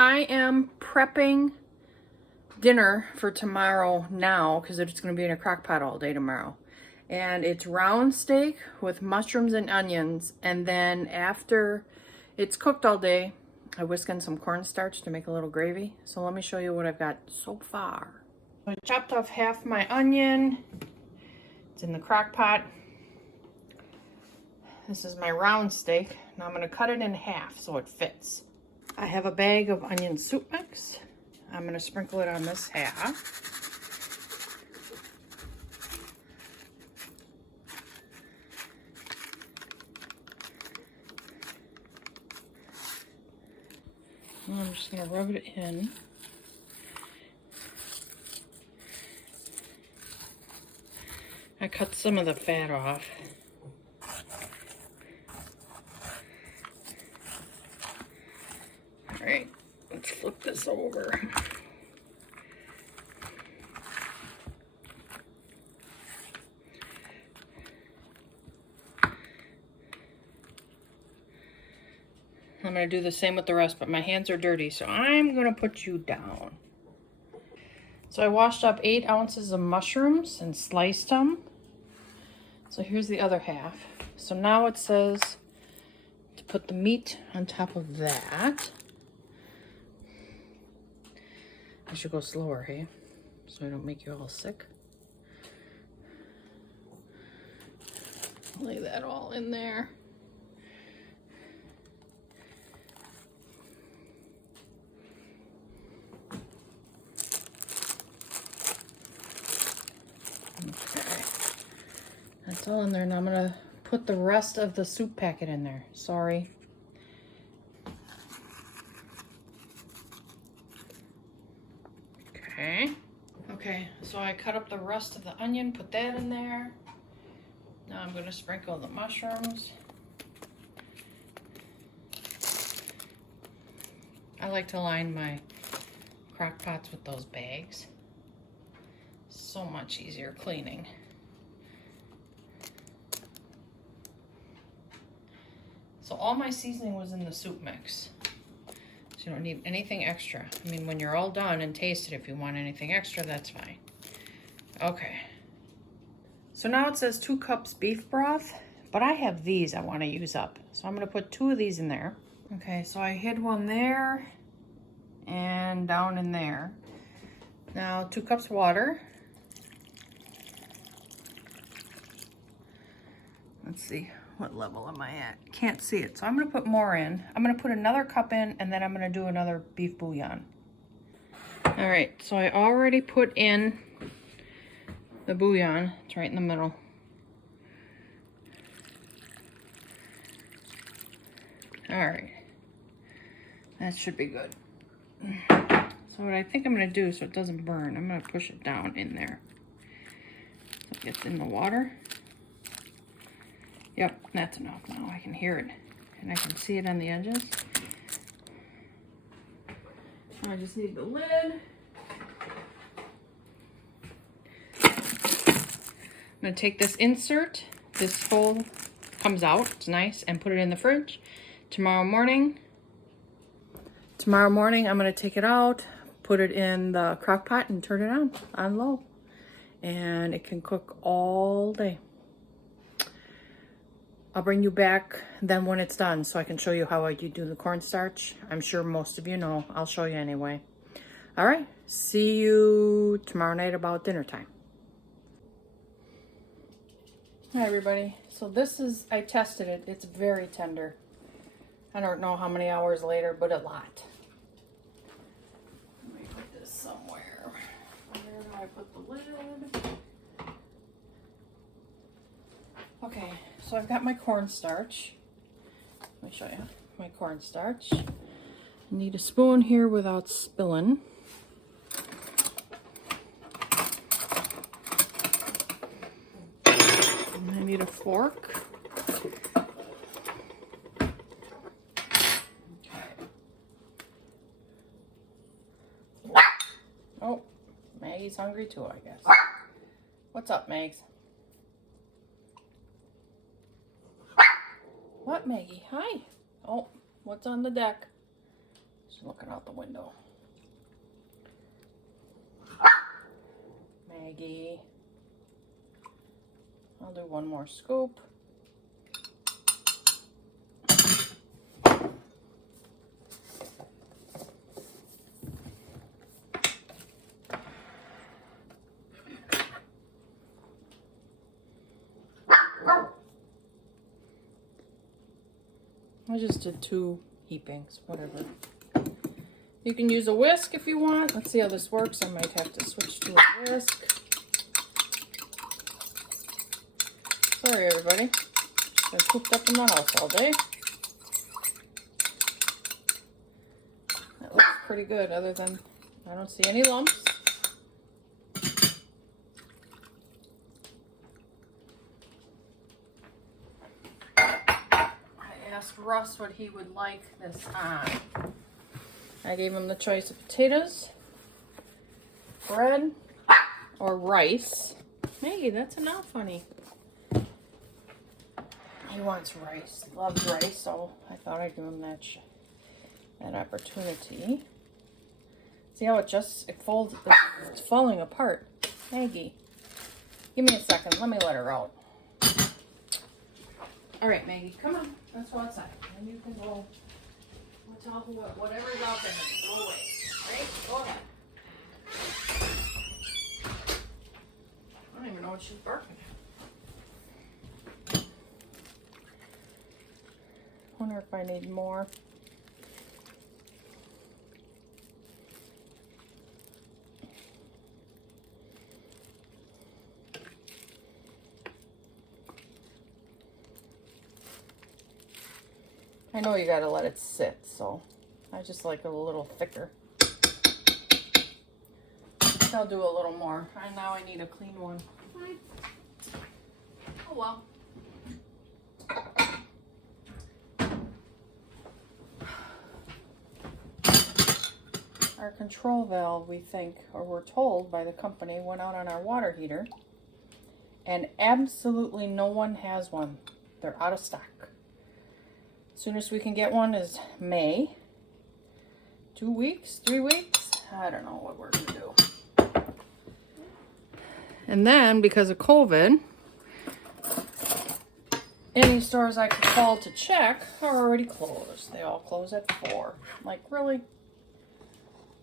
I am prepping dinner for tomorrow now because it's going to be in a crock pot all day tomorrow. And it's round steak with mushrooms and onions. And then after it's cooked all day, I whisk in some cornstarch to make a little gravy. So let me show you what I've got so far. I chopped off half my onion. It's in the crock pot. This is my round steak. Now I'm going to cut it in half so it fits. I have a bag of onion soup mix. I'm going to sprinkle it on this half. And I'm just going to rub it in. I cut some of the fat off. All right, let's flip this over. I'm going to do the same with the rest, but my hands are dirty, so I'm going to put you down. So I washed up 8 ounces of mushrooms and sliced them. So here's the other half. So now it says to put the meat on top of that. I should go slower, hey? So I don't make you all sick. Lay that all in there. Okay, that's all in there. Now I'm gonna put the rest of the soup packet in there. Sorry. Okay, so I cut up the rest of the onion, put that in there. Now I'm gonna sprinkle the mushrooms. I like to line my crock pots with those bags. So much easier cleaning. So all my seasoning was in the soup mix. So you don't need anything extra. I mean, when you're all done and tasted, if you want anything extra, that's fine. Okay. So now it says 2 cups beef broth, but I have these I want to use up. So I'm going to put 2 of these in there. Okay, so I hid one there and down in there. Now 2 cups water. Let's see, what level am I at? Can't see it, so I'm gonna put more in. I'm gonna put another cup in, and then I'm gonna do another beef bouillon. All right, so I already put in the bouillon. It's right in the middle. All right, that should be good. So what I think I'm gonna do, so it doesn't burn, I'm gonna push it down in there. So it gets in the water. Yep, that's enough now. I can hear it and I can see it on the edges. I just need the lid. I'm gonna take this insert, this hole comes out, it's nice, and put it in the fridge. Tomorrow morning, I'm gonna take it out, put it in the crock pot and turn it on low. And it can cook all day. I'll bring you back then when it's done so I can show you how you do the cornstarch. I'm sure most of you know. I'll show you anyway. All right, see you tomorrow night about dinner time. Hi everybody. So this is, I tested it. It's very tender. I don't know how many hours later, but a lot. Let me put this somewhere. Where do I put the lid? Okay, so I've got my cornstarch. Let me show you my cornstarch. I need a spoon here without spilling. And I need a fork. Oh, Maggie's hungry too, I guess. What's up, Mags? What, Maggie? Hi. Oh, what's on the deck? She's looking out the window. Maggie. I'll do one more scoop. I just did 2 heapings, whatever. You can use a whisk if you want. Let's see how this works. I might have to switch to a whisk. Sorry, everybody. Just been cooped up in the house all day. That looks pretty good, other than I don't see any lumps. I asked Russ what he would like this on. I gave him the choice of potatoes, bread, or rice. Maggie, that's enough, honey. He wants rice. He loves rice, so I thought I'd give him that opportunity. See how it folds? It's falling apart. Maggie, give me a second. Let me let her out. All right, Maggie, come on. Let's go outside. And you can go. We'll tell whatever's out there. Go away. Right? Go ahead. I don't even know what she's barking at. Wonder if I need more. I know you gotta let it sit, so I just like it a little thicker. I'll do a little more. And now I need a clean one. Oh well. Our control valve, we think, or we're told by the company, went out on our water heater, and absolutely no one has one. They're out of stock. Soonest we can get one is May. 2 weeks, 3 weeks. I don't know what we're gonna do. And then because of COVID, any stores I could call to check are already closed. They all close at 4. Like, really?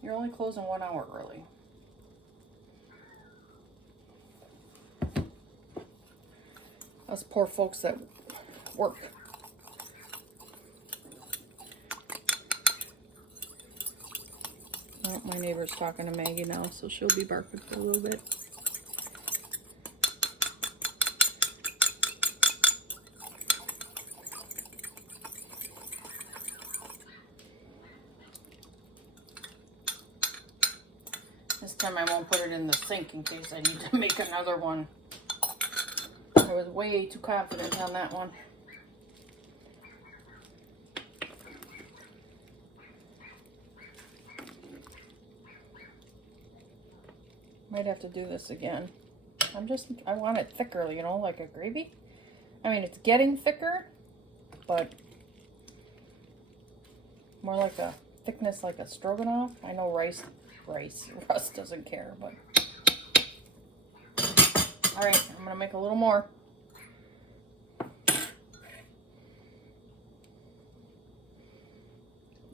You're only closing 1 hour early. Us poor folks that work. Oh, my neighbor's talking to Maggie now, so she'll be barking for a little bit. This time I won't put it in the sink in case I need to make another one. I was way too confident on that one. Might have to do this again. I want it thicker, you know, like a gravy. I mean, it's getting thicker, but more like a thickness like a stroganoff. I know Russ doesn't care, but. All right, I'm gonna make a little more.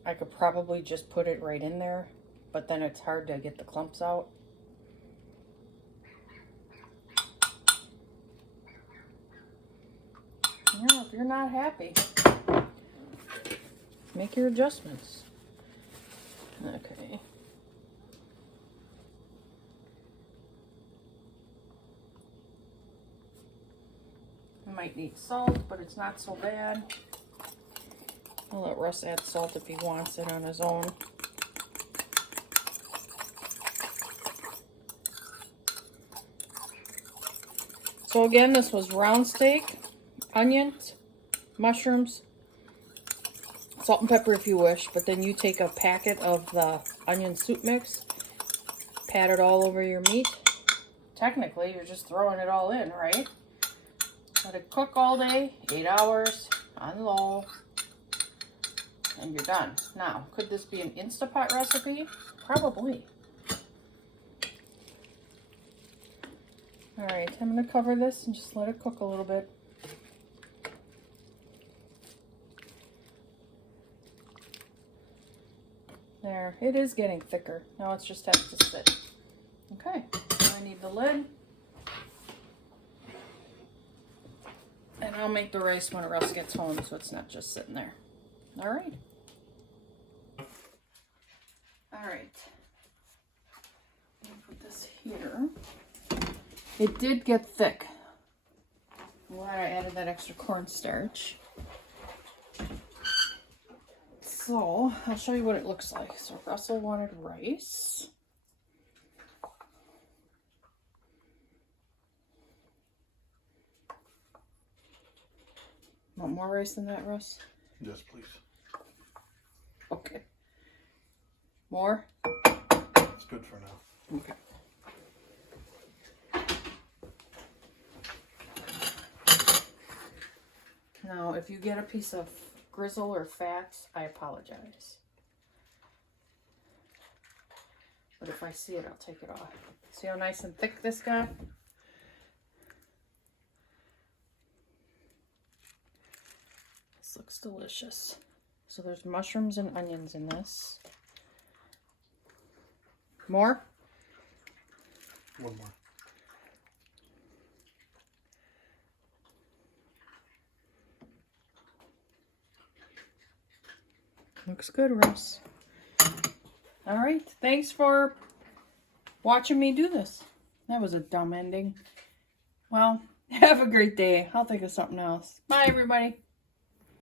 I could probably just put it right in there, but then it's hard to get the clumps out. Yeah, if you're not happy, make your adjustments. Okay. I might need salt, but it's not so bad. I'll let Russ add salt if he wants it on his own. So again, this was round steak, onions, mushrooms, salt and pepper if you wish, but then you take a packet of the onion soup mix, pat it all over your meat. Technically, you're just throwing it all in, right? Let it cook all day, 8 hours, on low. and you're done. Now, could this be an Instapot recipe? Probably. All right, I'm going to cover this and just let it cook a little bit. There, it is getting thicker. Now it just has to sit. Okay, now I need the lid. And I'll make the rice when Russ gets home so it's not just sitting there. All right. All right. I'll put this here. It did get thick. I'm glad I added that extra cornstarch. So, I'll show you what it looks like. So, Russell wanted rice. Want more rice than that, Russ? Yes, please. Okay. More? It's good for now. Okay. Now, if you get a piece of grizzle or fat, I apologize. But if I see it, I'll take it off. See how nice and thick this got? This looks delicious. So there's mushrooms and onions in this. More? One more. Looks good, Russ. All right. Thanks for watching me do this. That was a dumb ending. Well, have a great day. I'll think of something else. Bye, everybody.